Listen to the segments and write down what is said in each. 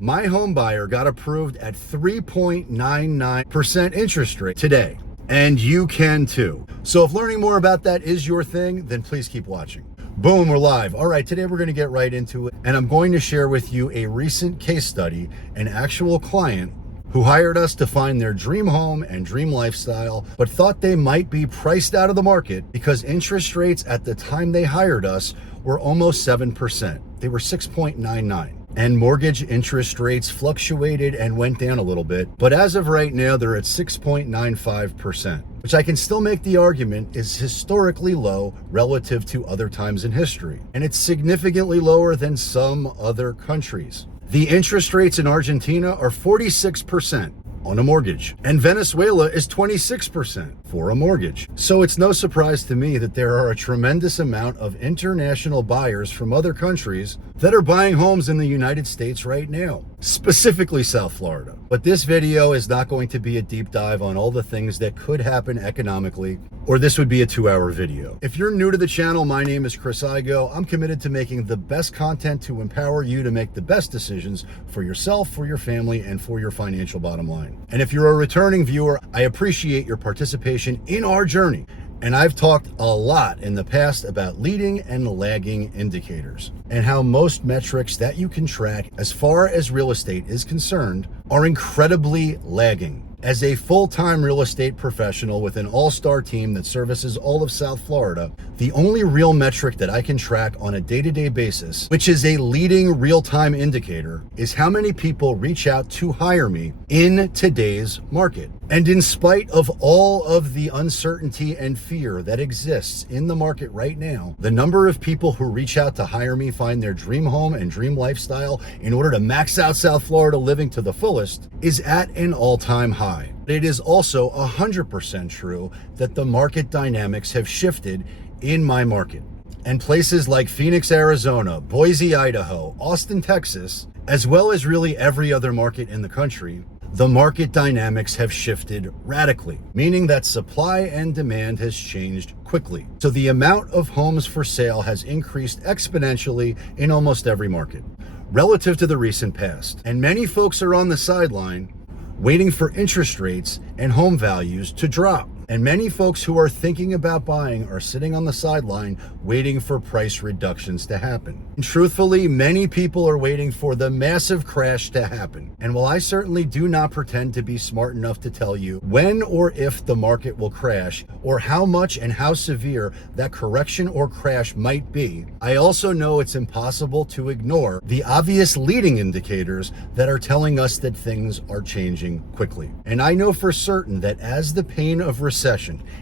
My home buyer got approved at 3.99% interest rate today, and you can too. So if learning more about that is your thing, then please keep watching. Boom, we're live. All right, today we're going to get right into it, and I'm going to share with you a recent case study, an actual client who hired us to find their dream home and dream lifestyle, but thought they might be priced out of the market because interest rates at the time they hired us were almost 7%. They were 6.99. And mortgage interest rates fluctuated and went down a little bit, but as of right now, they're at 6.95%, which I can still make the argument is historically low relative to other times in history. And it's significantly lower than some other countries. The interest rates in Argentina are 46% on a mortgage, and Venezuela is 26% for a mortgage. So it's no surprise to me that there are a tremendous amount of international buyers from other countries that are buying homes in the United States right now, specifically South Florida. But this video is not going to be a deep dive on all the things that could happen economically, or this would be a 2-hour video. If you're new to the channel, my name is Chris Igo. I'm committed to making the best content to empower you to make the best decisions for yourself, for your family, and for your financial bottom line. And if you're a returning viewer, I appreciate your participation in our journey. And I've talked a lot in the past about leading and lagging indicators and how most metrics that you can track as far as real estate is concerned are incredibly lagging. As a full-time real estate professional with an all-star team that services all of South Florida, the only real metric that I can track on a day-to-day basis, which is a leading real-time indicator, is how many people reach out to hire me in today's market. And in spite of all of the uncertainty and fear that exists in the market right now, the number of people who reach out to hire me find their dream home and dream lifestyle in order to max out South Florida living to the fullest is at an all-time high. It is also 100% true that the market dynamics have shifted in my market. And places like Phoenix, Arizona, Boise, Idaho, Austin, Texas, as well as really every other market in the country, the market dynamics have shifted radically, meaning that supply and demand has changed quickly. So the amount of homes for sale has increased exponentially in almost every market relative to the recent past. And many folks are on the sideline waiting for interest rates and home values to drop. And many folks who are thinking about buying are sitting on the sideline waiting for price reductions to happen. And truthfully, many people are waiting for the massive crash to happen. And while I certainly do not pretend to be smart enough to tell you when or if the market will crash or how much and how severe that correction or crash might be, I also know it's impossible to ignore the obvious leading indicators that are telling us that things are changing quickly. And I know for certain that as the pain of recession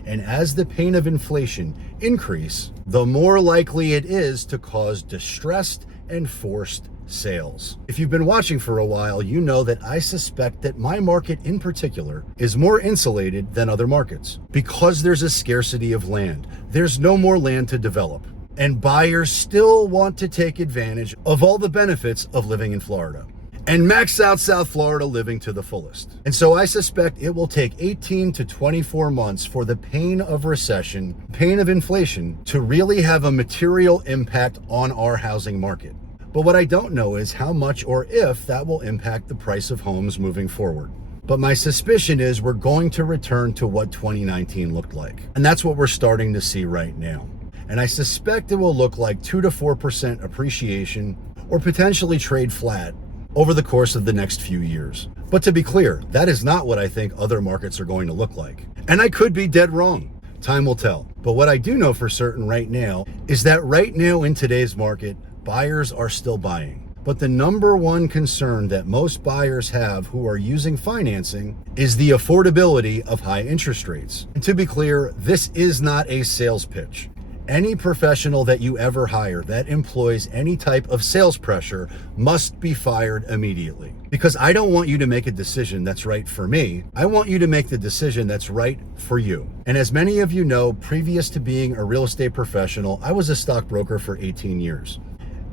and as the pain of inflation increase, the more likely it is to cause distressed and forced sales. If you've been watching for a while, you know that I suspect that my market in particular is more insulated than other markets because there's a scarcity of land. There's no more land to develop, and buyers still want to take advantage of all the benefits of living in Florida and max out South Florida living to the fullest. And so I suspect it will take 18 to 24 months for the pain of recession, pain of inflation, to really have a material impact on our housing market. But what I don't know is how much or if that will impact the price of homes moving forward. But my suspicion is we're going to return to what 2019 looked like. And that's what we're starting to see right now. And I suspect it will look like 2 to 4% appreciation or potentially trade flat over the course of the next few years. But to be clear, that is not what I think other markets are going to look like. And I could be dead wrong. Time will tell. But what I do know for certain right now is that right now in today's market, buyers are still buying. But the number one concern that most buyers have who are using financing is the affordability of high interest rates. And to be clear, this is not a sales pitch. Any professional that you ever hire that employs any type of sales pressure must be fired immediately. Because I don't want you to make a decision that's right for me. I want you to make the decision that's right for you. And as many of you know, previous to being a real estate professional, I was a stockbroker for 18 years.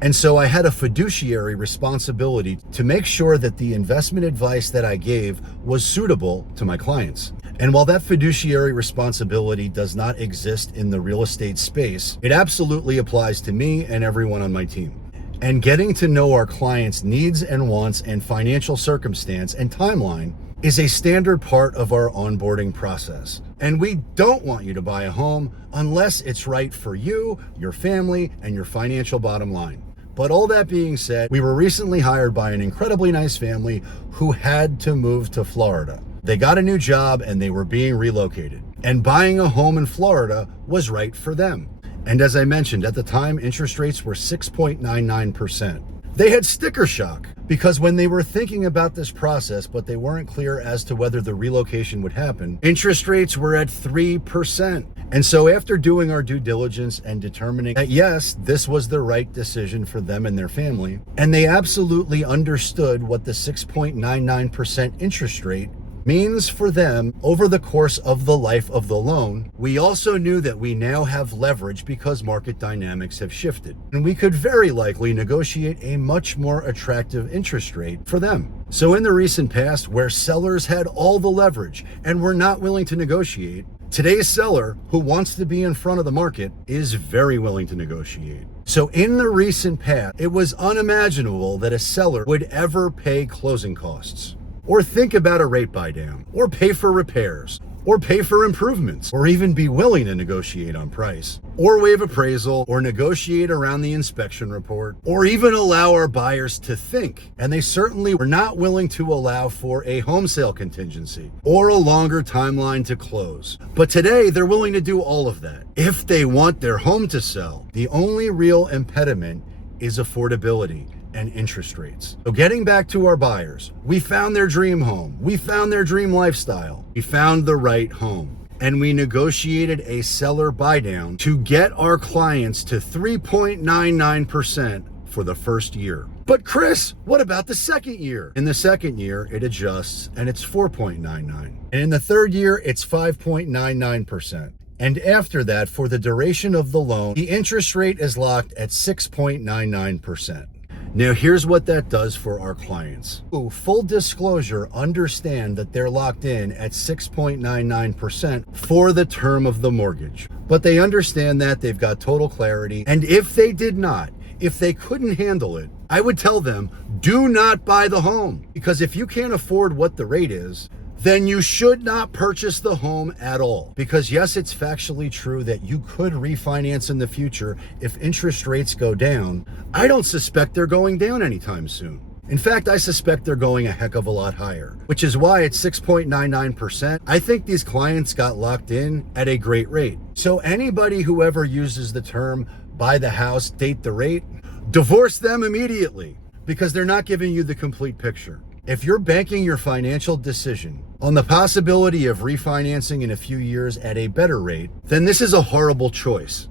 And so I had a fiduciary responsibility to make sure that the investment advice that I gave was suitable to my clients. And while that fiduciary responsibility does not exist in the real estate space, it absolutely applies to me and everyone on my team. And getting to know our clients' needs and wants and financial circumstance and timeline is a standard part of our onboarding process. And we don't want you to buy a home unless it's right for you, your family, and your financial bottom line. But all that being said, we were recently hired by an incredibly nice family who had to move to Florida. They got a new job and they were being relocated. And buying a home in Florida was right for them. And as I mentioned, at the time, interest rates were 6.99%. They had sticker shock because when they were thinking about this process, but they weren't clear as to whether the relocation would happen, interest rates were at 3%. And so after doing our due diligence and determining that yes, this was the right decision for them and their family, and they absolutely understood what the 6.99% interest rate means for them over the course of the life of the loan, we also knew that we now have leverage because market dynamics have shifted. And we could very likely negotiate a much more attractive interest rate for them. So in the recent past, where sellers had all the leverage and were not willing to negotiate, today's seller, who wants to be in front of the market, is very willing to negotiate. So in the recent past, it was unimaginable that a seller would ever pay closing costs, or think about a rate buy down, or pay for repairs, or pay for improvements, or even be willing to negotiate on price, or waive appraisal, or negotiate around the inspection report, or even allow our buyers to think. And they certainly were not willing to allow for a home sale contingency, or a longer timeline to close. But today, they're willing to do all of that if they want their home to sell. The only real impediment is affordability and interest rates. So getting back to our buyers, we found their dream home. We found their dream lifestyle. We found the right home. And we negotiated a seller buy down to get our clients to 3.99% for the first year. But Chris, what about the second year? In the second year, it adjusts and it's 4.99. And in the third year, it's 5.99%. And after that, for the duration of the loan, the interest rate is locked at 6.99%. Now, here's what that does for our clients who, full disclosure, understand that they're locked in at 6.99% for the term of the mortgage. But they understand that they've got total clarity. And if they did not, if they couldn't handle it, I would tell them, do not buy the home. Because if you can't afford what the rate is, then you should not purchase the home at all. Because yes, it's factually true that you could refinance in the future if interest rates go down. I don't suspect they're going down anytime soon. In fact, I suspect they're going a heck of a lot higher, which is why at 6.99%, I think these clients got locked in at a great rate. So anybody who ever uses the term buy the house, date the rate, divorce them immediately, because they're not giving you the complete picture. If you're banking your financial decision on the possibility of refinancing in a few years at a better rate, then this is a horrible choice.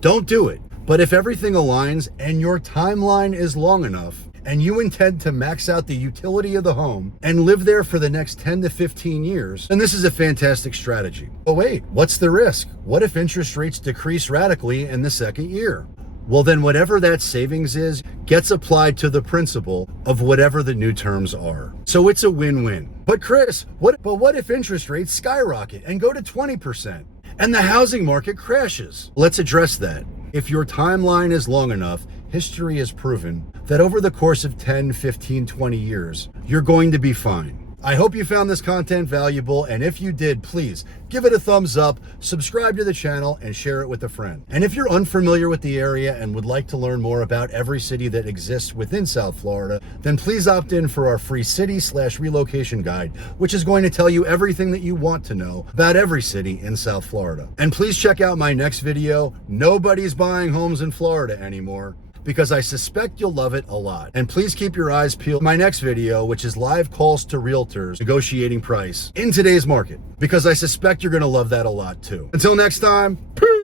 Don't do it. But if everything aligns and your timeline is long enough and you intend to max out the utility of the home and live there for the next 10 to 15 years, then this is a fantastic strategy. But wait, what's the risk? What if interest rates decrease radically in the second year? Well, then whatever that savings is gets applied to the principal of whatever the new terms are. So it's a win-win. But Chris, what if interest rates skyrocket and go to 20% and the housing market crashes? Let's address that. If your timeline is long enough, history has proven that over the course of 10, 15, 20 years, you're going to be fine. I hope you found this content valuable, and if you did, please give it a thumbs up, subscribe to the channel, and share it with a friend. And if you're unfamiliar with the area and would like to learn more about every city that exists within South Florida, then please opt in for our free city/relocation guide, which is going to tell you everything that you want to know about every city in South Florida. And please check out my next video, Nobody's Buying Homes in Florida Anymore, because I suspect you'll love it a lot. And please keep your eyes peeled for my next video, which is live calls to realtors negotiating price in today's market, because I suspect you're gonna love that a lot too. Until next time, peace.